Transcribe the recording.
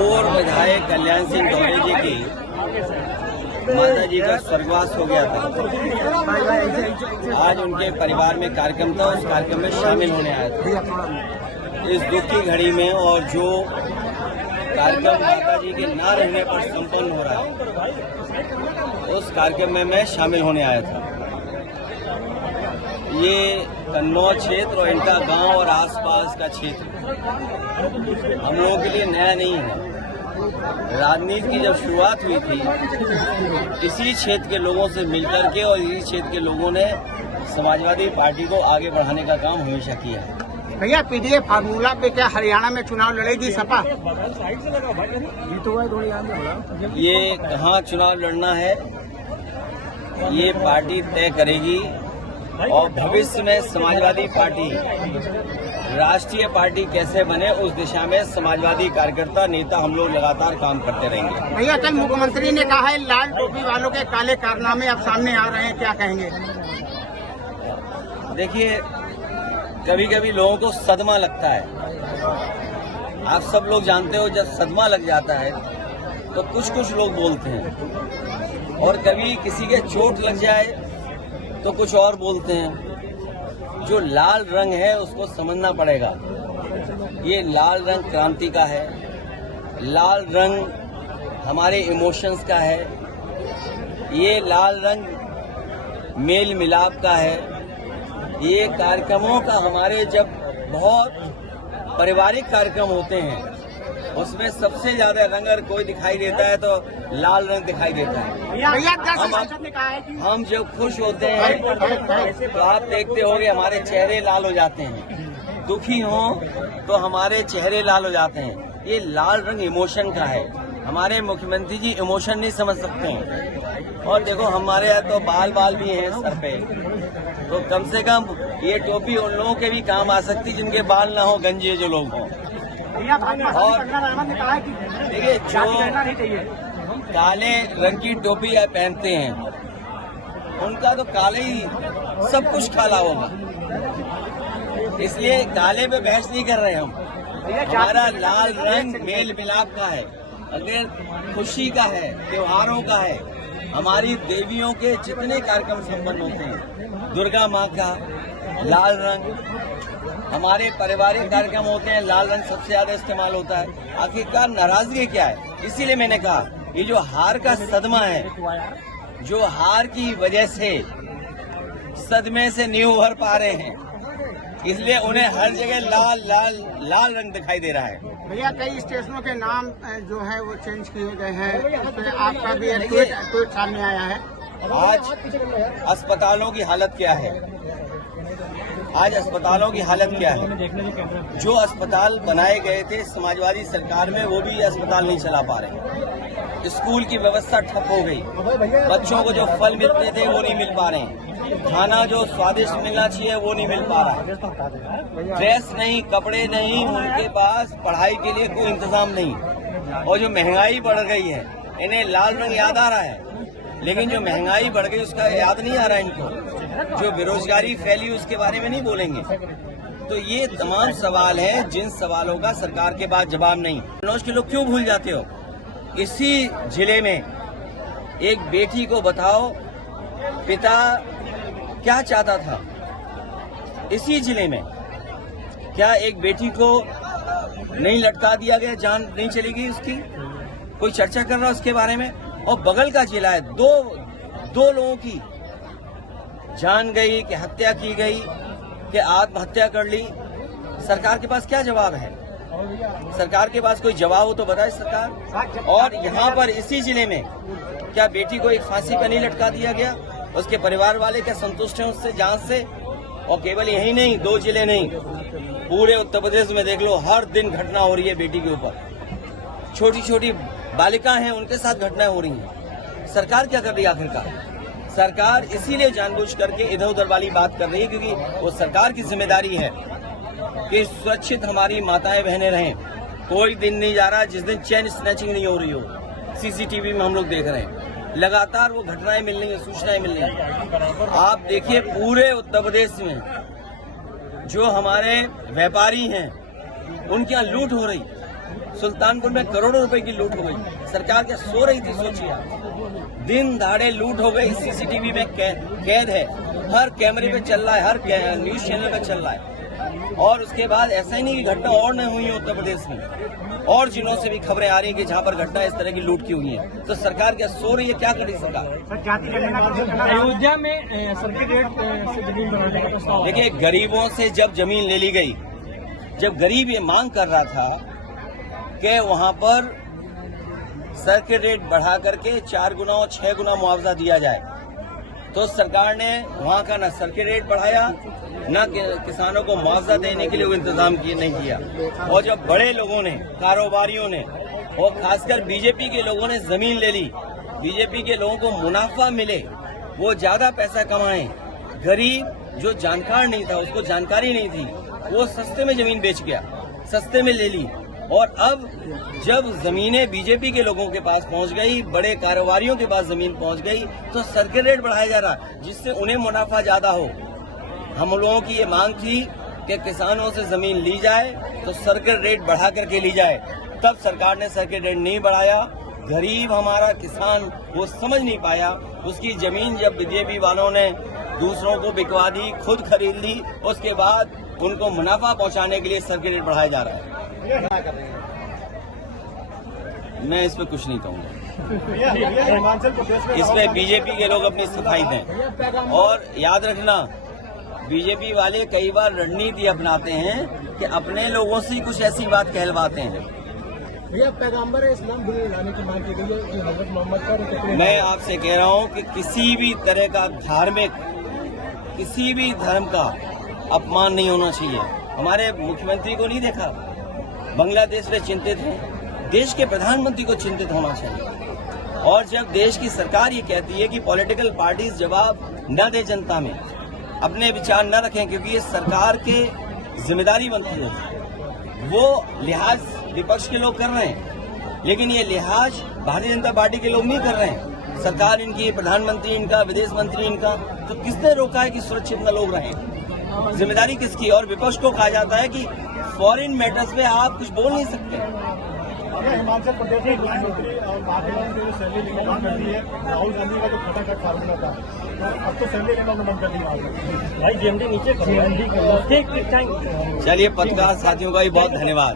पूर्व विधायक कल्याण सिंह दौरे जी की माता जी का स्वर्गवास हो गया था। आज उनके परिवार में कार्यक्रम था, उस कार्यक्रम में शामिल होने आया था। इस दुख की घड़ी में और जो कार्यक्रम माता जी के ना रहने पर संपन्न हो रहा है, उस कार्यक्रम में मैं शामिल होने आया था। ये कन्नौज क्षेत्र और इनका गांव और आसपास का क्षेत्र हम लोगों के लिए नया नहीं है। राजनीति की जब शुरुआत हुई थी, इसी क्षेत्र के लोगों से मिलकर के और इसी क्षेत्र के लोगों ने समाजवादी पार्टी को आगे बढ़ाने का काम हमेशा किया है। भैया, पीडीए फार्मूला पे क्या हरियाणा में चुनाव लड़ेगी सपा? ये कहाँ चुनाव लड़ना है, ये पार्टी तय करेगी और भविष्य में समाजवादी पार्टी राष्ट्रीय पार्टी कैसे बने, उस दिशा में समाजवादी कार्यकर्ता नेता हम लोग लगातार काम करते रहेंगे। भैया, कल मुख्यमंत्री ने कहा है लाल टोपी वालों के काले कारनामे अब सामने आ रहे हैं, क्या कहेंगे? देखिए, कभी कभी लोगों को सदमा लगता है। आप सब लोग जानते हो, जब सदमा लग जाता है तो कुछ कुछ लोग बोलते हैं, और कभी किसी के चोट लग जाए तो कुछ और बोलते हैं। जो लाल रंग है उसको समझना पड़ेगा। ये लाल रंग क्रांति का है, लाल रंग हमारे इमोशंस का है, ये लाल रंग मेल मिलाप का है। ये कार्यक्रमों का हमारे जब बहुत पारिवारिक कार्यक्रम होते हैं, उसमें सबसे ज्यादा रंग अगर कोई दिखाई देता है तो लाल रंग दिखाई देता है। हम जब खुश होते हैं तो आप देखते होंगे हमारे चेहरे लाल हो जाते हैं, दुखी हों तो हमारे चेहरे लाल हो जाते हैं। ये लाल रंग इमोशन का है। हमारे मुख्यमंत्री जी इमोशन नहीं समझ सकते हैं। और देखो, हमारे यहाँ तो बाल भी हैं सर पे, तो कम से कम ये टोपी उन लोगों के भी काम आ सकती जिनके बाल ना हो, गंजे जो लोग हों। और देखिए, जो काले रंग की टोपी आप पहनते हैं, उनका तो काले ही सब कुछ काला होगा, इसलिए काले पे बहस नहीं कर रहे हम। हमारा लाल रंग मेल मिलाप का है, अगर खुशी का है, त्योहारों का है। हमारी देवियों के जितने कार्यक्रम संपन्न होते हैं, दुर्गा माँ का लाल रंग, हमारे पारिवारिक कार्यक्रम होते हैं, लाल रंग सबसे ज्यादा इस्तेमाल होता है। आखिरकार नाराजगी क्या है? इसीलिए मैंने कहा, ये जो हार का सदमा है, जो हार की वजह से सदमे से नहीं उभर पा रहे हैं, इसलिए उन्हें हर जगह लाल रंग दिखाई दे रहा है। भैया, कई स्टेशनों के नाम जो है वो चेंज किए गए हैं, उसमें आपका भी एक ट्वीट सामने आया है। आज अस्पतालों की हालत क्या है? आज अस्पतालों की हालत क्या है? जो अस्पताल बनाए गए थे समाजवादी सरकार में, वो भी अस्पताल नहीं चला पा रहे। स्कूल की व्यवस्था ठप हो गई। बच्चों को जो फल मिलते थे वो नहीं मिल पा रहे हैं। खाना जो स्वादिष्ट मिलना चाहिए वो नहीं मिल पा रहा। ड्रेस नहीं, कपड़े नहीं, उनके पास पढ़ाई के लिए कोई इंतजाम नहीं। और जो महंगाई बढ़ गई है, इन्हें लाल रंग याद आ रहा है, लेकिन जो महंगाई बढ़ गई उसका याद नहीं आ रहा है इनको। जो बेरोजगारी फैली उसके बारे में नहीं बोलेंगे। तो ये तमाम सवाल हैं जिन सवालों का सरकार के पास जवाब नहीं। कन्नौज के लोग क्यों भूल जाते हो? इसी जिले में एक बेटी को बताओ पिता क्या चाहता था। इसी जिले में क्या एक बेटी को नहीं लटका दिया गया, जान नहीं चली गई उसकी? कोई चर्चा कर रहा है उसके बारे में? और बगल का जिला है, दो लोगों की जान गई, कि हत्या की गई, कि आत्महत्या कर ली। सरकार के पास क्या जवाब है? सरकार के पास कोई जवाब हो तो बताए सरकार। और यहाँ पर इसी जिले में क्या बेटी को एक फांसी पर नहीं लटका दिया गया? उसके परिवार वाले क्या संतुष्ट हैं उससे, जांच से? और केवल यही नहीं, 2 जिले नहीं, पूरे उत्तर प्रदेश में देख लो, हर दिन घटना हो रही है बेटी के ऊपर। छोटी छोटी बालिकाएं हैं, उनके साथ घटनाएं हो रही हैं। सरकार क्या कर रही है आखिरकार? सरकार इसीलिए जानबूझ करके इधर उधर वाली बात कर रही है, क्योंकि वो सरकार की जिम्मेदारी है कि सुरक्षित हमारी माताएं बहनें रहें। कोई दिन नहीं जा रहा जिस दिन चेन स्नैचिंग नहीं हो रही हो। सीसीटीवी में हम लोग देख रहे हैं, लगातार वो घटनाएं मिल रही हैं, सूचनाएं मिल रही हैं। आप देखिए, पूरे उत्तर प्रदेश में जो हमारे व्यापारी हैं, उनके यहाँ लूट हो रही। सुल्तानपुर में करोड़ों रुपए की लूट हो गई। सरकार क्या सो रही थी? सोचिए आप, दिन दहाड़े लूट हो गई। सीसीटीवी में कैद है, हर कैमरे पे चल रहा है, हर न्यूज चैनल पे चल रहा है। और उसके बाद ऐसा ही नहीं कि घटना और न हुई है उत्तर प्रदेश में, और जिलों से भी खबरें आ रही है कि जहां पर घटना इस तरह की लूट की हुई है। तो सरकार क्या सो रही है? क्या कर रही है सरकार? अयोध्या में सर्किट रेट से जमीन बनाने का प्रस्ताव। देखिए, गरीबों से जब जमीन ले ली गई, जब गरीब ये मांग कर रहा था कि वहां पर सर्किट रेट बढ़ा करके 4 गुना और 6 गुना मुआवजा दिया जाए, तो सरकार ने वहां का न सर्किट रेट बढ़ाया, न किसानों को मुआवजा देने के लिए वो इंतजाम नहीं किया। और जब बड़े लोगों ने, कारोबारियों ने और खासकर बीजेपी के लोगों ने जमीन ले ली, बीजेपी के लोगों को मुनाफा मिले, वो ज्यादा पैसा कमाएं, गरीब जो जानकार नहीं था, उसको जानकारी नहीं थी, वो सस्ते में जमीन बेच गया, सस्ते में ले ली। और अब जब जमीनें बीजेपी के लोगों के पास पहुंच गई, बड़े कारोबारियों के पास जमीन पहुंच गई, तो सर्किट रेट बढ़ाया जा रहा है जिससे उन्हें मुनाफा ज्यादा हो। हम लोगों की ये मांग थी कि किसानों से जमीन ली जाए तो सर्किट रेट बढ़ा करके ली जाए, तब सरकार ने सर्किट रेट नहीं बढ़ाया। गरीब हमारा किसान वो समझ नहीं पाया, उसकी जमीन जब बीजेपी वालों ने दूसरों को बिकवा दी, खुद खरीद ली, उसके बाद उनको मुनाफा पहुंचाने के लिए सर्किट रेट बढ़ाया जा रहा है। मैं इस पे कुछ नहीं कहूँगा, इसमें बीजेपी के लोग अपनी सफाई दें। और याद रखना, बीजेपी वाले कई बार रणनीति अपनाते हैं कि अपने लोगों से कुछ ऐसी बात कहलवाते हैं। भैया, पैगंबर इस्लाम भी लाने की मांग की गई है कि हजरत मोहम्मद का। मैं आपसे कह रहा हूं कि किसी भी तरह का धार्मिक, किसी भी धर्म का अपमान नहीं होना चाहिए। हमारे मुख्यमंत्री को नहीं देखा, बांग्लादेश में चिंतित हैं, देश के प्रधानमंत्री को चिंतित होना चाहिए। और जब देश की सरकार ये कहती है कि पॉलिटिकल पार्टीज जवाब न दे जनता में, अपने विचार न रखें, क्योंकि ये सरकार के जिम्मेदारी बनती है, वो लिहाज विपक्ष के लोग कर रहे हैं, लेकिन ये लिहाज भारतीय जनता पार्टी के लोग नहीं कर रहे हैं। सरकार इनकी, प्रधानमंत्री इनका, विदेश मंत्री इनका, तो किसने रोका है कि सुरक्षित न लोग रहें? जिम्मेदारी किसकी? और विपक्ष को कहा जाता है कि फॉरेन मैटर्स में आप कुछ बोल नहीं सकते। हिमाचल प्रदेश में प्रधानमंत्री और महात्मा ने जो सैलरी लेना बंद कर दी है, राहुल गांधी का जो छोटा कट फार्मूला था, तो अब तो सैलरी लेना बंद कर दी भाई। जीएमडी नीचे, चलिए, पत्रकार साथियों का भी बहुत धन्यवाद।